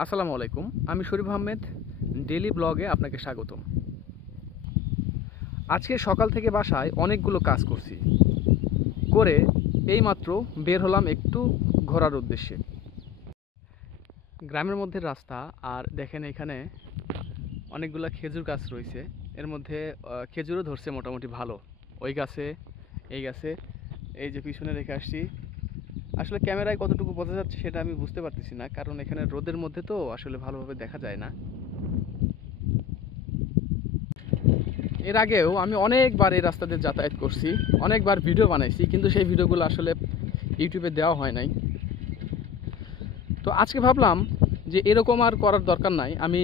আসসালামু আলাইকুম, আমি শরীফ আহমেদ। ডেইলি ব্লগে আপনাকে স্বাগতম। আজকে সকাল থেকে বাসায় অনেকগুলো কাজ করছি, করে এইমাত্র বের হলাম একটু ঘোরার উদ্দেশ্যে। গ্রামের মধ্যে রাস্তা, আর দেখেন এখানে অনেকগুলো খেজুর গাছ রয়েছে। এর মধ্যে খেজুরও ধরছে মোটামুটি ভালো। ওই গাছে, এই গাছে, এই যে পিছনে রেখে আসছি। আসলে ক্যামেরায় কতটুকু বোঝা যাচ্ছে সেটা আমি বুঝতে পারতেছি না, কারণ এখানে রোদের মধ্যে তো আসলে ভালোভাবে দেখা যায় না। এর আগেও আমি অনেকবার এই রাস্তা দিয়ে যাতায়াত করছি, অনেকবার ভিডিও বানাইছি, কিন্তু সেই ভিডিওগুলো আসলে ইউটিউবে দেওয়া হয় নাই। তো আজকে ভাবলাম যে এরকম আর করার দরকার নাই, আমি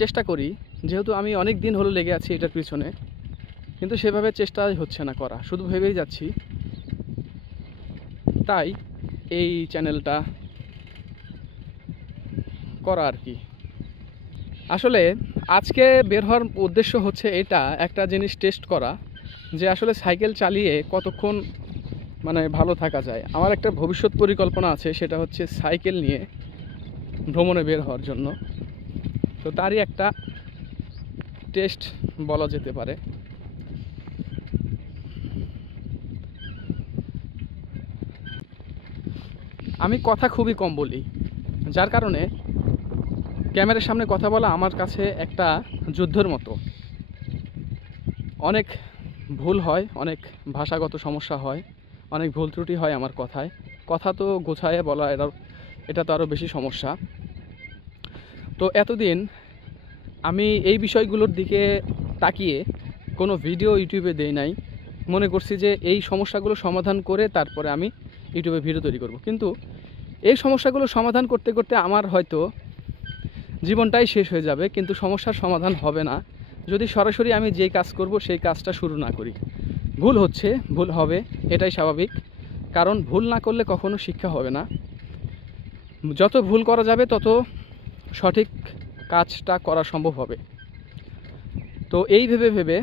চেষ্টা করি। যেহেতু আমি অনেক দিন হলো লেগে আছি এটার পিছনে, কিন্তু সেভাবে চেষ্টাই হচ্ছে না করা, শুধু ভেবেই যাচ্ছি। তাই এই চ্যানেলটা করা আর কি। আসলে আজকে বের হওয়ার উদ্দেশ্য হচ্ছে এটা, একটা জিনিস টেস্ট করা, যে আসলে সাইকেল চালিয়ে কতক্ষণ ভালো থাকা যায়। আমার একটা ভবিষ্যৎ পরিকল্পনা আছে, সেটা হচ্ছে সাইকেল নিয়ে ভ্রমণে বের হওয়ার জন্য। তো তারই একটা টেস্ট বলা যেতে পারে। আমি কথা খুবই কম বলি, যার কারণে ক্যামেরার সামনে কথা বলা আমার কাছে একটা যুদ্ধের মতো। অনেক ভুল হয়, অনেক ভাষাগত সমস্যা হয়, অনেক ভুল ত্রুটি হয় আমার কথায়। কথা তো গোছায় বলা, এটা তো আরও বেশি সমস্যা। তো এতদিন আমি এই বিষয়গুলোর দিকে তাকিয়ে কোনো ভিডিও ইউটিউবে দেই নাই। মনে করছি যে এই সমস্যাগুলো সমাধান করে তারপরে আমি ইউটিউবে ভিডিও তৈরি করব, কিন্তু এই সমস্যাগুলো সমাধান করতে করতে আমার হয়তো জীবনটাই শেষ হয়ে যাবে, কিন্তু সমস্যার সমাধান হবে না যদি সরাসরি আমি যেই কাজ করব সেই কাজটা শুরু না করি। ভুল হচ্ছে, ভুল হবে, এটাই স্বাভাবিক, কারণ ভুল না করলে কখনো শিক্ষা হবে না। যত ভুল করা যাবে তত সঠিক কাজটা করা সম্ভব হবে। তো এই ভেবে ভেবে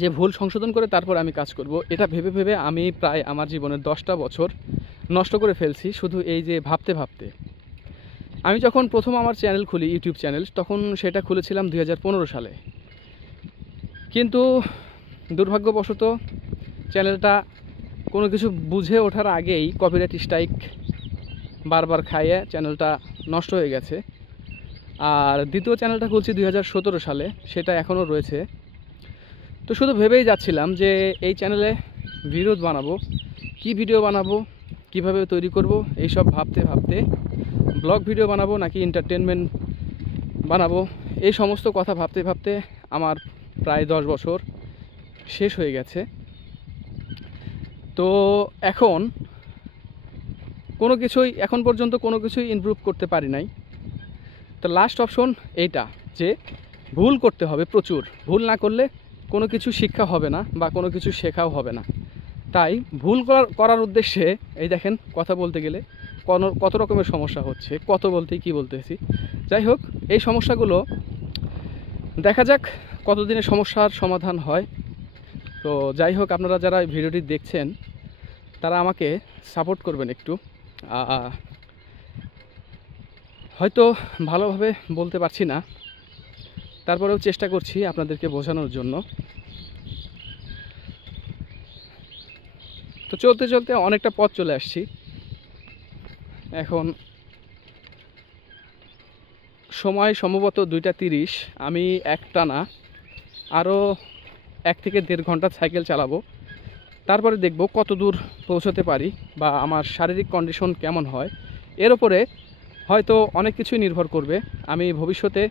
যে ভুল সংশোধন করে তারপর আমি কাজ করব, এটা ভেবে ভেবে আমি প্রায় আমার জীবনের 10টা বছর নষ্ট করে ফেলছি শুধু এই যে ভাবতে ভাবতে। আমি যখন প্রথম আমার চ্যানেল খুলি, ইউটিউব চ্যানেল, তখন সেটা খুলেছিলাম 2015 সালে। কিন্তু দুর্ভাগ্যবশত চ্যানেলটা কোনো কিছু বুঝে ওঠার আগেই কপিরাইট স্ট্রাইক বারবার খাইয়ে চ্যানেলটা নষ্ট হয়ে গেছে। আর দ্বিতীয় চ্যানেলটা খুলছি 2017 সালে, সেটা এখনও রয়েছে। তো শুধু ভেবেই যাচ্ছিলাম যে এই চ্যানেলে ভিডিও বানাবো, কি ভিডিও বানাবো, কিভাবে তৈরি করব, এইসব ভাবতে ভাবতে ব্লগ ভিডিও বানাবো নাকি এন্টারটেনমেন্ট বানাবো, এই সমস্ত কথা ভাবতে ভাবতে আমার প্রায় 10 বছর শেষ হয়ে গেছে। তো এখন এখন পর্যন্ত কোনো কিছুই ইমপ্রুভ করতে পারি নাই। তো লাস্ট অপশন এইটা, যে ভুল করতে হবে, প্রচুর ভুল না করলে কোনো কিছু শিক্ষা হবে না বা কোনো কিছু শেখাও হবে না। তাই ভুল করার উদ্দেশ্যে এই দেখেন কথা বলতে গেলে কত রকমের সমস্যা হচ্ছে, কত বলতেই কি বলতেছি। যাই হোক, এই সমস্যাগুলো দেখা যাক কতদিনে সমস্যার সমাধান হয়। তো যাই হোক, আপনারা যারা ভিডিওটি দেখছেন তারা আমাকে সাপোর্ট করবেন একটু। হয়তো ভালোভাবে বলতে পারছি না, তারপরেও চেষ্টা করছি আপনাদেরকে বোঝানোর জন্য। তো চলতে চলতে অনেকটা পথ চলে আসছি। এখন সময় সম্ভবত 2টা 30। আমি একটানা আরও 1 থেকে 1.5 ঘন্টা সাইকেল চালাবো, তারপরে দেখব কত দূর পৌঁছতে পারি বা আমার শারীরিক কন্ডিশন কেমন হয়। এর উপরে হয়তো অনেক কিছুই নির্ভর করবে। আমি ভবিষ্যতে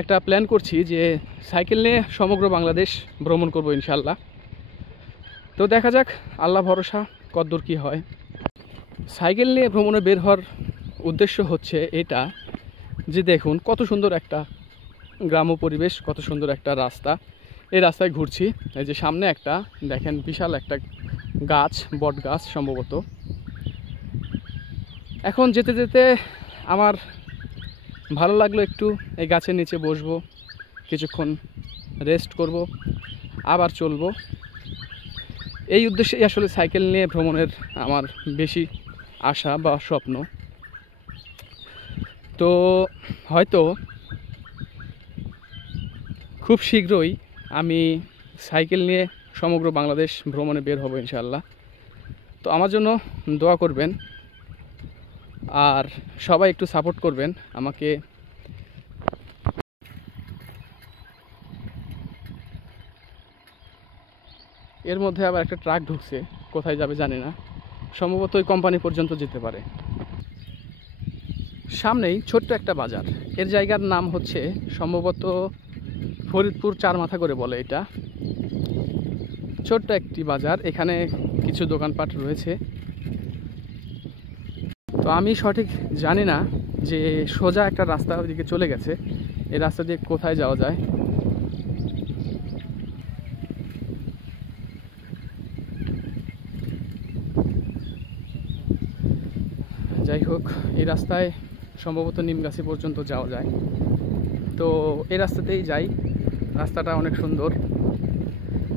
একটা প্ল্যান করছি যে সাইকেল নিয়ে সমগ্র বাংলাদেশ ভ্রমণ করব ইনশাল্লাহ। তো দেখা যাক, আল্লাহ ভরসা কতদূর কী হয়। সাইকেল নিয়ে ভ্রমণে বের হওয়ার উদ্দেশ্য হচ্ছে এটা, যে দেখুন কত সুন্দর একটা গ্রাম্য পরিবেশ, কত সুন্দর একটা রাস্তা। এই রাস্তায় ঘুরছি, এই যে সামনে একটা দেখেন বিশাল একটা গাছ, বট গাছ সম্ভবত। এখন যেতে যেতে আমার ভালো লাগলো, একটু এই গাছের নিচে বসবো, কিছুক্ষণ রেস্ট করব, আবার চলবো। এই উদ্দেশ্যেই আসলে সাইকেল নিয়ে ভ্রমণের আমার বেশি আশা বা স্বপ্ন। তো হয়তো খুব শীঘ্রই আমি সাইকেল নিয়ে সমগ্র বাংলাদেশ ভ্রমণে বের হব ইনশাআল্লাহ। তো আমার জন্য দোয়া করবেন আর সবাই একটু সাপোর্ট করবেন আমাকে। এর মধ্যে আবার একটা ট্রাক ঢুকছে, কোথায় যাবে জানি না, সম্ভবত ওই কোম্পানি পর্যন্ত যেতে পারে। সামনেই ছোট্ট একটা বাজার, এর জায়গার নাম হচ্ছে সম্ভবত ফরিদপুর চার মাথা করে বলে এটা। ছোট্ট একটি বাজার, এখানে কিছু দোকানপাট রয়েছে। তো আমি সঠিক জানি না যে সোজা একটা রাস্তা ওইদিকে চলে গেছে, এই রাস্তা দিয়ে কোথায় যাওয়া যায়। যাই হোক, এই রাস্তায় সম্ভবত নিমগাছি পর্যন্ত যাওয়া যায়। তো এই রাস্তাতেই যাই। রাস্তাটা অনেক সুন্দর,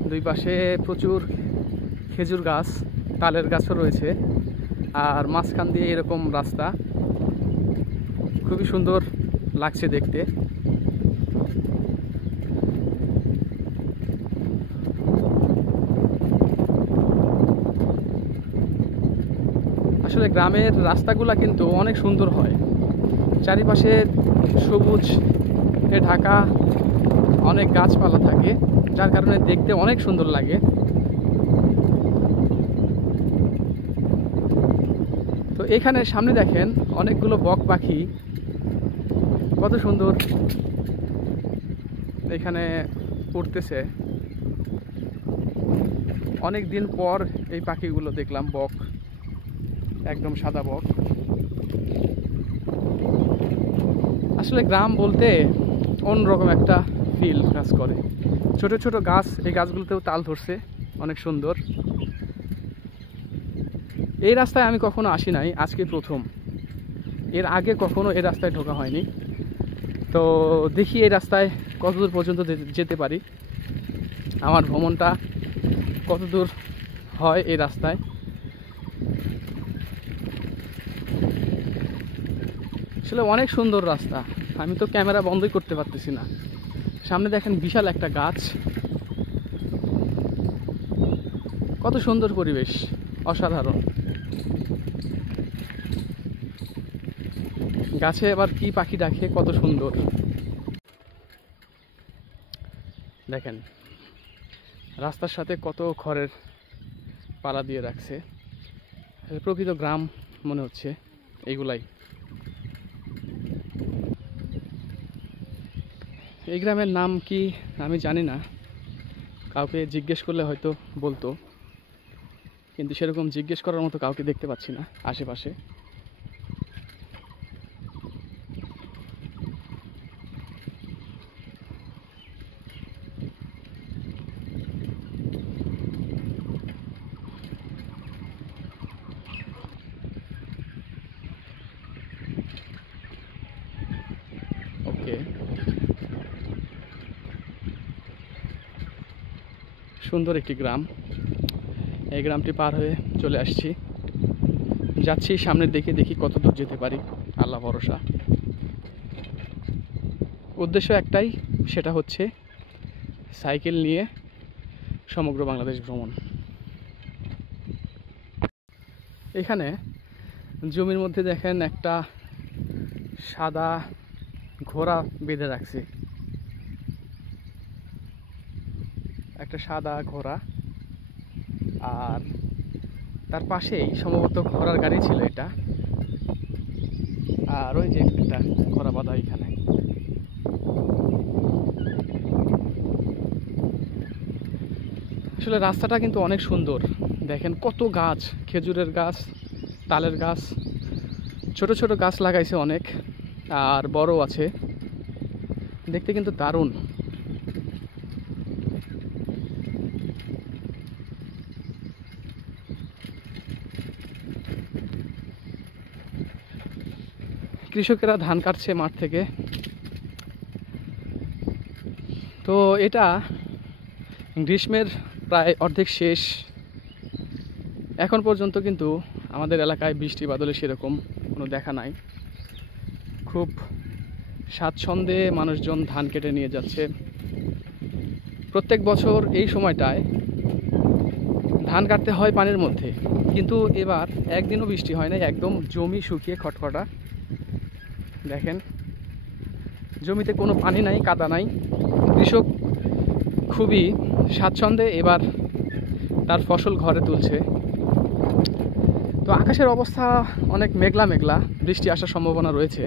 দুই পাশে প্রচুর খেজুর গাছ, তালের গাছও রয়েছে, আর মাঝখান দিয়ে এরকম রাস্তা, খুবই সুন্দর লাগছে দেখতে। আসলে গ্রামের রাস্তাগুলা কিন্তু অনেক সুন্দর হয়, চারিপাশে সবুজ ঢাকা, অনেক গাছপালা থাকে, যার কারণে দেখতে অনেক সুন্দর লাগে। তো এখানে সামনে দেখেন অনেকগুলো বক পাখি, কত সুন্দর এখানে উঠতেছে। অনেক দিন পর এই পাখিগুলো দেখলাম, বক, একদম সাদা বক। আসলে গ্রাম বলতে অন্যরকম একটা ফিল কাজ করে। ছোট ছোট গাছ, এই গাছগুলোতেও তাল ধরছে, অনেক সুন্দর। এই রাস্তায় আমি কখনো আসি নাই, আজকে প্রথম। এর আগে কখনো এই রাস্তায় ঢোকা হয়নি। তো দেখি এই রাস্তায় কতদূর পর্যন্ত যেতে পারি, আমার ভ্রমণটা কতদূর হয় এই রাস্তায়। আসলে অনেক সুন্দর রাস্তা, আমি তো ক্যামেরা বন্ধই করতে পারতেছি না। সামনে দেখেন বিশাল একটা গাছ, কত সুন্দর পরিবেশ, অসাধারণ। গাছে আবার কি পাখি ডাকে, কত সুন্দর দেখেন। রাস্তার সাথে কত খড়ের পালা দিয়ে রাখছে, প্রকৃত গ্রাম মনে হচ্ছে এইগুলাই। এই গ্রামের নাম কি আমি জানি না, কাউকে জিজ্ঞেস করলে হয়তো বলতো, কিন্তু সেরকম জিজ্ঞেস করার মতো কাউকে দেখতে পাচ্ছি না আশেপাশে। ওকে, সুন্দর একটি গ্রাম। এই গ্রামটি পার হয়ে চলে আসছি, যাচ্ছি সামনের দিকে, দেখি কত দূর যেতে পারি, আল্লাহ ভরসা। উদ্দেশ্য একটাই, সেটা হচ্ছে সাইকেল নিয়ে সমগ্র বাংলাদেশ ভ্রমণ। এখানে জমির মধ্যে দেখেন একটা সাদা ঘোড়া বেঁধে রাখছে, একটা সাদা ঘোড়া, আর তার পাশেই সম্ভবত ঘোড়ার গাড়ি ছিল এটা। আর ওই যে একটা ঘোড়া বাঁধা এখানে। আসলে রাস্তাটা কিন্তু অনেক সুন্দর, দেখেন কত গাছ, খেজুরের গাছ, তালের গাছ, ছোট ছোট গাছ লাগাইছে অনেক, আর বড় আছে, দেখতে কিন্তু দারুণ। কৃষকেরা ধান কাটছে মাঠ থেকে। তো এটা গ্রীষ্মের প্রায় অর্ধেক শেষ, এখন পর্যন্ত কিন্তু আমাদের এলাকায় বৃষ্টি বাদলে সেরকম কোনো দেখা নাই। খুব স্বাচ্ছন্দ্যে মানুষজন ধান কেটে নিয়ে যাচ্ছে। প্রত্যেক বছর এই সময়টায় ধান কাটতে হয় পানির মধ্যে, কিন্তু এবার একদিনও বৃষ্টি হয় না, একদম জমি শুকিয়ে খটখটা। দেখেন, জমিতে কোনো পানি নাই, কাদা নাই। কৃষক খুবই স্বাচ্ছন্দ্যে এবার তার ফসল ঘরে তুলছে। তো আকাশের অবস্থা অনেক মেঘলা মেঘলা, বৃষ্টি আসার সম্ভাবনা রয়েছে।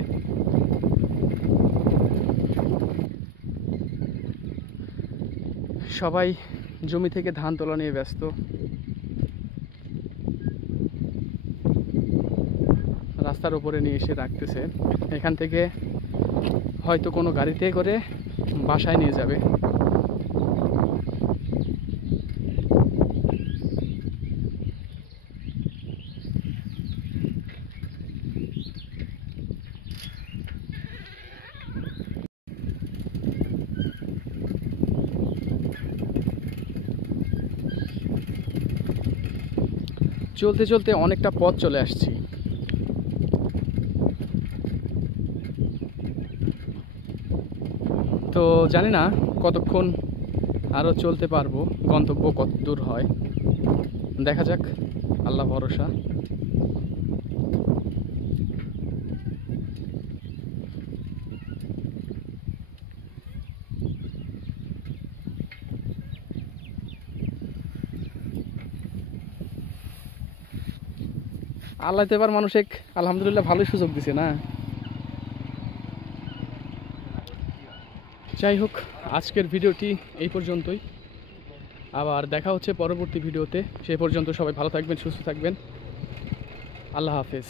সবাই জমি থেকে ধান তোলা নিয়ে ব্যস্ত। রাস্তার উপরে নিয়ে এসে রাখতেছে, এখান থেকে হয়তো কোনো গাড়িতে করে বাসায় নিয়ে যাবে। চলতে চলতে অনেকটা পথ চলে আসছি। তো জানি না কতক্ষণ আরও চলতে পারবো, গন্তব্য কত দূর হয় দেখা যাক, আল্লাহ ভরসা। আল্লাহ তো এবার মানুষকে আলহামদুলিল্লাহ ভালোই সুযোগ দিছে না। যাই হোক, আজকের ভিডিওটি এই পর্যন্তই। আবার দেখা হচ্ছে পরবর্তী ভিডিওতে। সেই পর্যন্ত সবাই ভালো থাকবেন, সুস্থ থাকবেন। আল্লাহ হাফেজ।